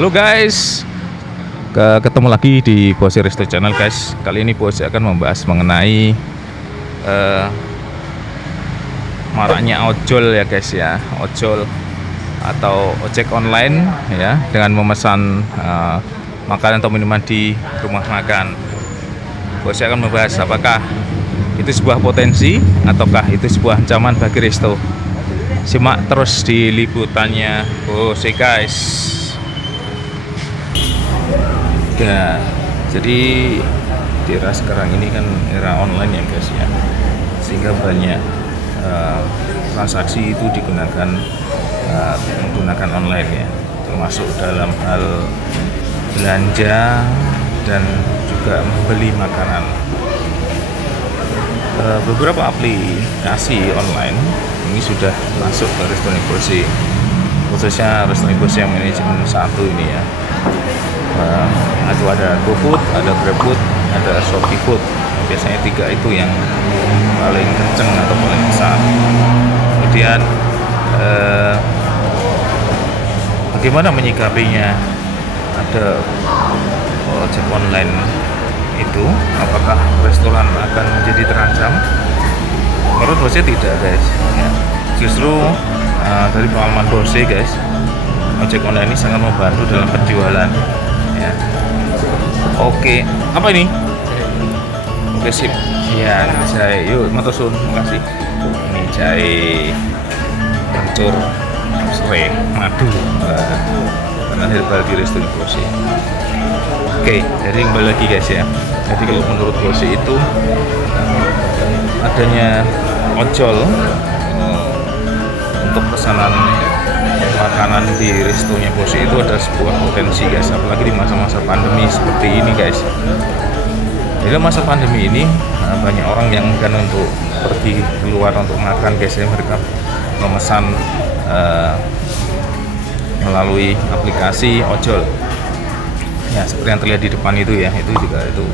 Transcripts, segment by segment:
Halo guys, ketemu lagi di Bossy Resto Channel guys. Kali ini Bossy akan membahas mengenai maraknya ojol ya guys ya, ojol atau ojek online ya, dengan memesan makanan atau minuman di rumah makan. Bossy akan membahas apakah itu sebuah potensi ataukah itu sebuah ancaman bagi resto. Simak terus di liputannya Bossy guys. Ya, jadi di era sekarang ini kan era online ya guys ya, sehingga banyak transaksi itu digunakan menggunakan online ya, termasuk dalam hal belanja dan juga membeli makanan. Beberapa aplikasi online ini sudah masuk ke restoran Bossy, khususnya restoran Bossy yang manajemen 1 ini ya. Ada GoFood, ada GrabFood, ada ShopeeFood. Biasanya 3 itu yang paling kenceng atau paling besar. Kemudian bagaimana menyikapinya? Ada ojek online itu, apakah restoran akan menjadi terancam? Menurut Bossy tidak guys ya. Justru dari pengalaman Bossy guys, ojek online ini sangat membantu dalam penjualan ya. Oke, apa ini? Oke sip. Ya, ini jahe. Yuk, matur suwun, makasih. Ini jahe hancur serai madu dengan herbal di restoran Bossy. Oke, jadi kembali lagi guys ya. Jadi kalau menurut Bossy itu adanya ojol untuk pesanan makanan di restonya Bossy itu ada sebuah potensi guys, apalagi di masa-masa pandemi seperti ini guys. Jadi masa pandemi ini banyak orang yang enggan untuk pergi keluar untuk makan guys ya. Mereka memesan melalui aplikasi ojol ya, seperti yang terlihat di depan itu ya, itu juga itu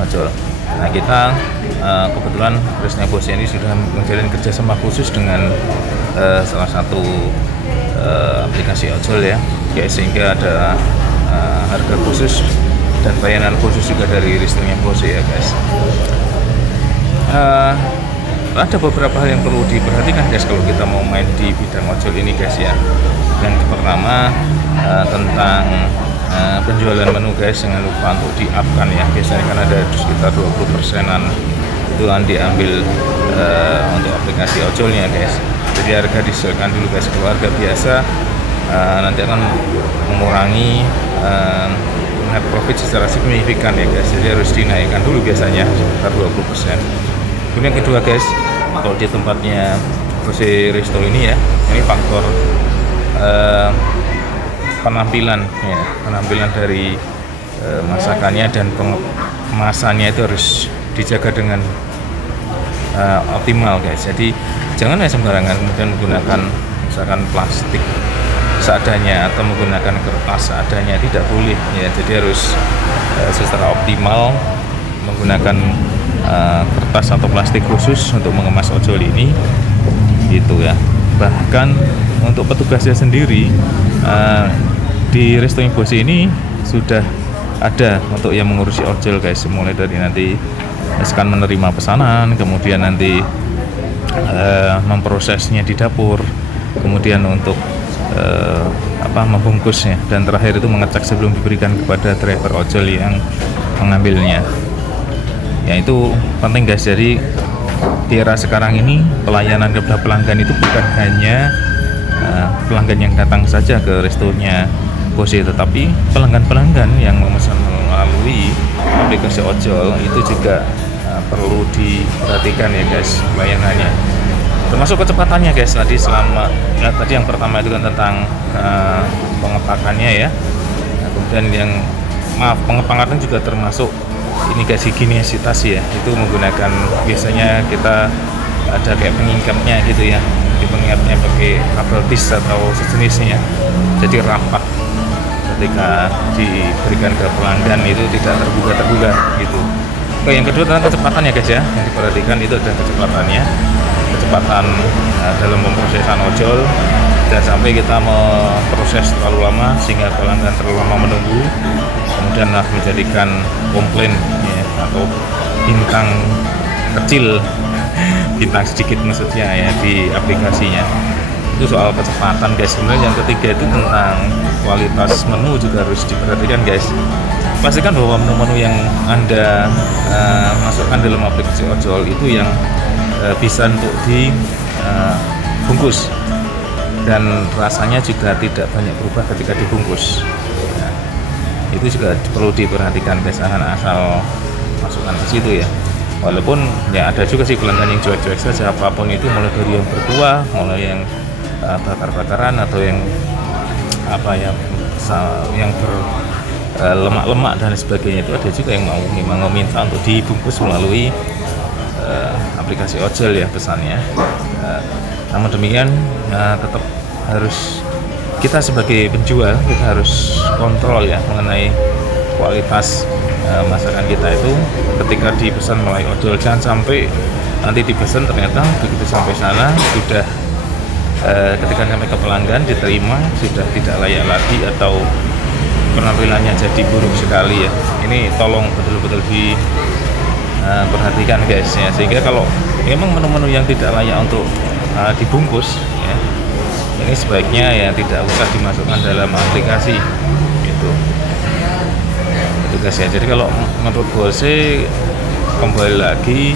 ojol. Nah, kita kebetulan restonya Bossy ini sudah menjalin kerjasama khusus dengan salah satu aplikasi ojol ya, sehingga ada harga khusus dan layanan khusus juga dari restonya Bossy ya guys. Ada beberapa hal yang perlu diperhatikan guys kalau kita mau main di bidang ojol ini guys ya. Yang pertama tentang penjualan menu guys, jangan lupa untuk di-up-kan ya. Biasanya kan ada sekitar 20%-an itu yang diambil untuk aplikasi ojolnya guys. Jadi harga disesuaikan dulu guys. Kalau harga biasa nanti akan mengurangi net profit secara signifikan ya guys. Jadi harus dinaikkan dulu biasanya sekitar 20%. Kemudian yang kedua guys, kalau di tempatnya Bossy Resto ini ya, ini faktor penampilan ya, penampilan dari masakannya dan kemasannya itu harus dijaga dengan optimal guys. Jadi jangan sembarangan kemudian menggunakan misalkan plastik seadanya atau menggunakan kertas seadanya, tidak boleh ya. Jadi harus secara optimal menggunakan kertas atau plastik khusus untuk mengemas ojol ini gitu ya. Bahkan untuk petugasnya sendiri di restoran Bossy ini sudah ada untuk yang mengurusi ojol guys, mulai dari nanti misalkan menerima pesanan, kemudian nanti memprosesnya di dapur, kemudian untuk membungkusnya, dan terakhir itu mengecek sebelum diberikan kepada driver ojol yang mengambilnya. Ya, itu penting guys. Jadi di era sekarang ini pelayanan kepada pelanggan itu bukan hanya pelanggan yang datang saja ke restonya Bossy, tetapi pelanggan-pelanggan yang memesan melalui aplikasi ojol itu juga perlu diperhatikan ya guys pelayanannya, termasuk kecepatannya guys. Tadi yang pertama itu kan tentang pengepakannya ya. Kemudian pengepakan juga termasuk ini guys, higienisitas ya. Itu menggunakan, biasanya kita ada kayak pengingkapnya gitu ya, di pengingkapnya pakai kabel tis atau sejenisnya, jadi rapat ketika diberikan ke pelanggan itu tidak terbuka gitu. Yang kedua tentang kecepatan ya guys ya, yang diperhatikan itu adalah kecepatan dalam pemrosesan ojol Jangan sampai kita memproses terlalu lama sehingga pelanggan terlalu lama menunggu, kemudian menjadikan komplain ya, atau bintang kecil, bintang sedikit maksudnya ya di aplikasinya. Itu soal kecepatan guys. Sebenarnya yang ketiga itu tentang kualitas menu juga harus diperhatikan guys. Pastikan bahwa menu-menu yang Anda masukkan dalam aplikasi ojol itu yang bisa untuk dibungkus, dan rasanya juga tidak banyak berubah ketika dibungkus. Nah, itu juga perlu diperhatikan guys, jangan asal masukkan ke situ ya. Walaupun ya ada juga sih pelanggan yang cuek-cuek saja, apapun itu, mulai dari yang berkuah, mulai yang bakar-bakaran, atau yang apa ya, yang berlemak-lemak dan sebagainya, itu ada juga yang memang meminta untuk dibungkus melalui aplikasi ojol ya pesannya. Namun demikian tetap harus kita sebagai penjual, kita harus kontrol ya mengenai kualitas masakan kita itu ketika dipesan melalui ojol. Jangan sampai nanti dipesan ternyata begitu sampai sana sudah ketika sampai ke pelanggan diterima sudah tidak layak lagi, atau penampilannya jadi buruk sekali ya. Ini tolong betul-betul diperhatikan guys ya, sehingga kalau memang menu-menu yang tidak layak untuk dibungkus ya, ini sebaiknya ya tidak usah dimasukkan dalam aplikasi gitu. Itu guys ya. Jadi kalau menurut gue sih, kembali lagi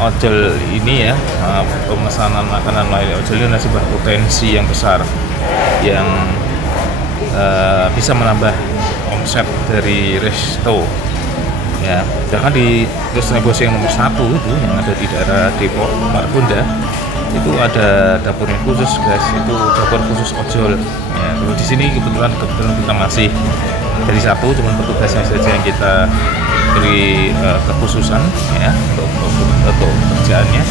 ojol ini ya, pemesanan makanan melalui ojol ini adalah sebuah potensi yang besar yang bisa menambah omset dari resto ya. Jangan di resto yang nomor 1 itu yang ada di daerah Depok, Margonda, itu ada dapurnya khusus guys, itu dapur khusus ojol ya. Kalau di sini kebetulan kita masih dari satu, cuma petugasnya saja yang kita beri kekhususan ya untuk kerjaannya.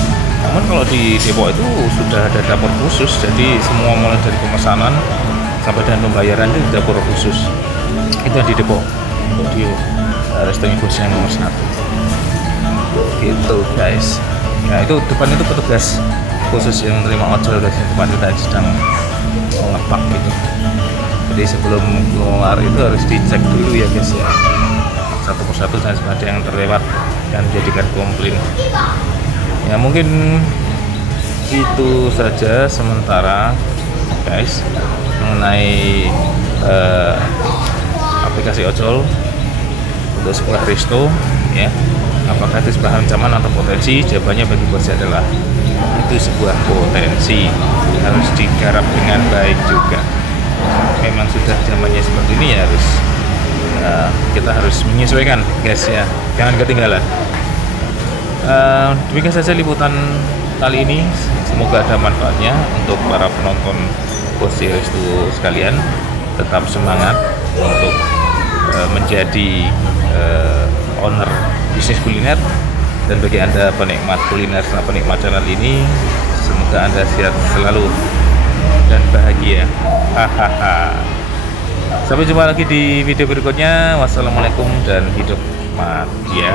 Namun kalau di Depok itu sudah ada dapur khusus, jadi semua mulai dari pemesanan sampai dengan pembayaran itu dapur khusus. Itu di Depok untuk di restoran khusus yang nomor 1 gitu guys ya. Itu depan itu petugas khusus yang menerima ojol guys, yang tempat kita sedang mengepak gitu. Jadi sebelum keluar itu harus dicek dulu ya guys ya, satu persatu, dan ada yang terlewat dan menjadikan komplain ya. Mungkin itu saja sementara guys mengenai aplikasi ojol untuk sebuah resto ya. Apakah itu sebuah ancaman atau potensi? Jawabannya bagi bos adalah itu sebuah potensi, harus digarap dengan baik juga. Memang sudah zamannya seperti ini ya, harus kita harus menyesuaikan guys ya, jangan ketinggalan. Demikian saja liputan kali ini, semoga ada manfaatnya untuk para penonton Bosi Resto sekalian. Tetap semangat untuk menjadi owner bisnis kuliner, dan bagi Anda penikmat kuliner dan penikmat channel ini, semoga Anda sehat selalu dan bahagia. Hahaha. Sampai jumpa lagi di video berikutnya. Wassalamualaikum dan hidup madia.